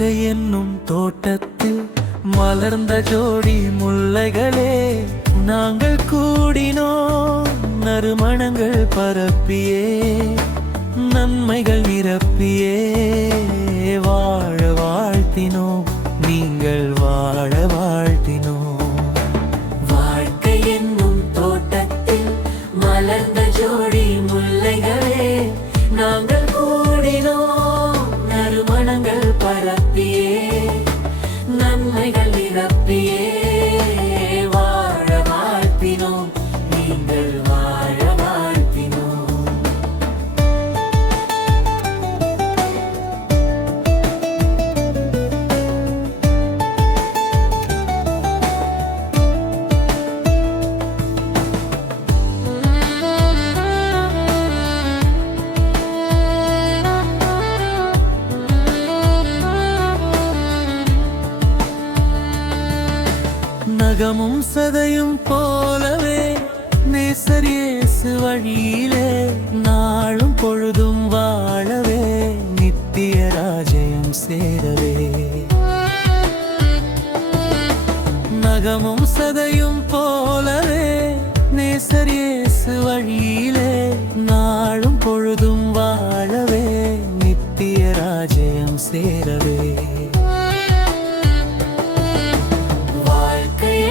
வாழ்க்கை என்னும் தோட்டத்தில் மலர்ந்த ஜோடி முல்லைகளே, நாங்கள் கூடினோம் நறுமணங்கள் பரப்பியே, நன்மைகள் நிரப்பியே, வாழ வாழ்த்தினோம், நீங்கள் வாழ வாழ்த்தினோம். வாழ்க்கை என்னும் தோட்டத்தில் மலர்ந்த ஜோடி முல்லைகளே, நாங்கள் கூடினோம் நறுமணங்கள் பரப்பியே, நன்மைகள் நிரப்பியே, வாழ வாழ்த்தினோம், நீங்கள் வாழ வாழ்த்தினோம். நகமும் சதையும் போலவே நேசர் இயேசு வழியிலே, நாளும் பொழுதும் வாழவே, நித்திய ராஜ்யம் சேரவே. நகமும் சதையும் போலவே நேசர் இயேசு வழியிலே, நாளும் பொழுதும் வாழவே, நித்திய ராஜ்யம் சேரவே.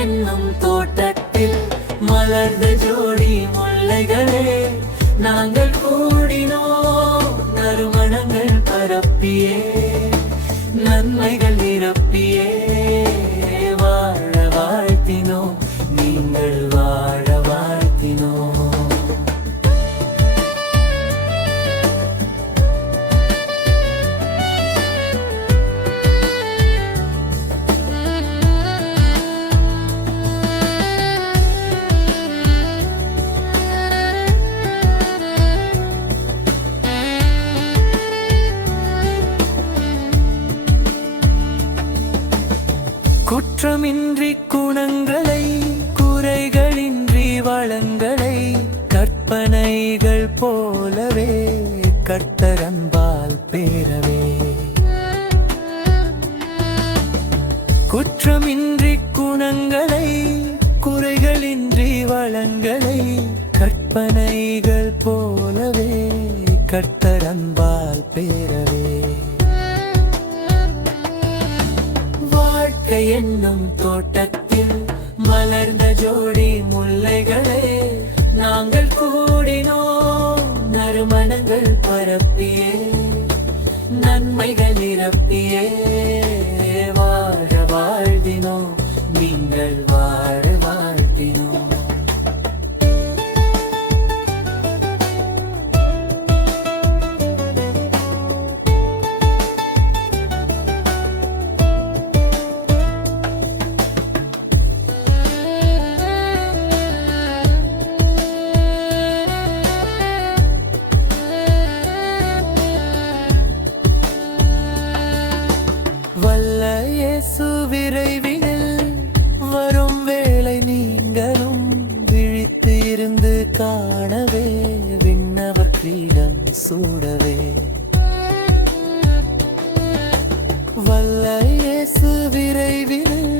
என்னும் தோட்டத்தில் மலர்ந்த ஜோடி முல்லைகளே, நாங்கள் கூடினோம் நறுமணங்கள் பரப்பியே, நன்மைகள் நிரப்பியே, வாழ வாழ்த்தினோம், நீங்கள் வாழ வாழ்த்தினோம். குற்றமின்றி குணங்களை, குறைகளின்றி வளங்களை, கற்பனைகள் போலவே கர்த்தர் அன்பால் பேரவே. குற்றமின்றி குணங்களை, குறைகளின்றி வளங்களை, கற்பனைகள் போலவே கர்த்தர் அன்பால் பேரவே. வாழ்க்கை என்னும் தோட்டத்தில் மலர்ந்த ஜோடி முல்லைகளே, நாங்கள் கூடினோம் நறுமணங்கள் பரப்பியே, நன்மைகள் நிரப்பியே, வாழ வாழ்த்தினோம், நீங்கள் வாழ வாழ்த்தினோம். வல்ல இயேசு விரைவினில் வரும் வேளை, நீங்களும் விழித்து இருந்து காணவே, விண்ணவர் கிரீடம் சூடவே. வல்ல இயேசு விரைவினில்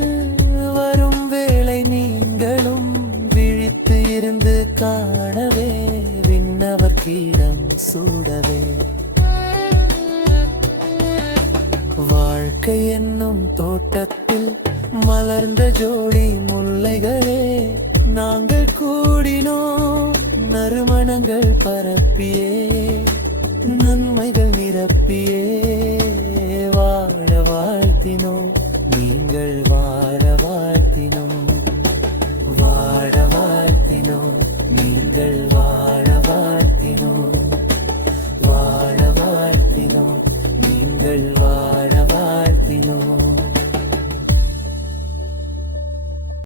வரும் வேளை, நீங்களும் விழித்து இருந்து காணவே, விண்ணவர் கிரீடம் சூடவே. வாழ்க்கை என்னும் தோட்டத்தில் மலர்ந்த ஜோடி முல்லைகளே, நாங்கள் கூடினோம் நறுமணங்கள் பரப்பியே, நன்மைகள் நிரப்பியே, வாழ வாழ்த்தினோம்,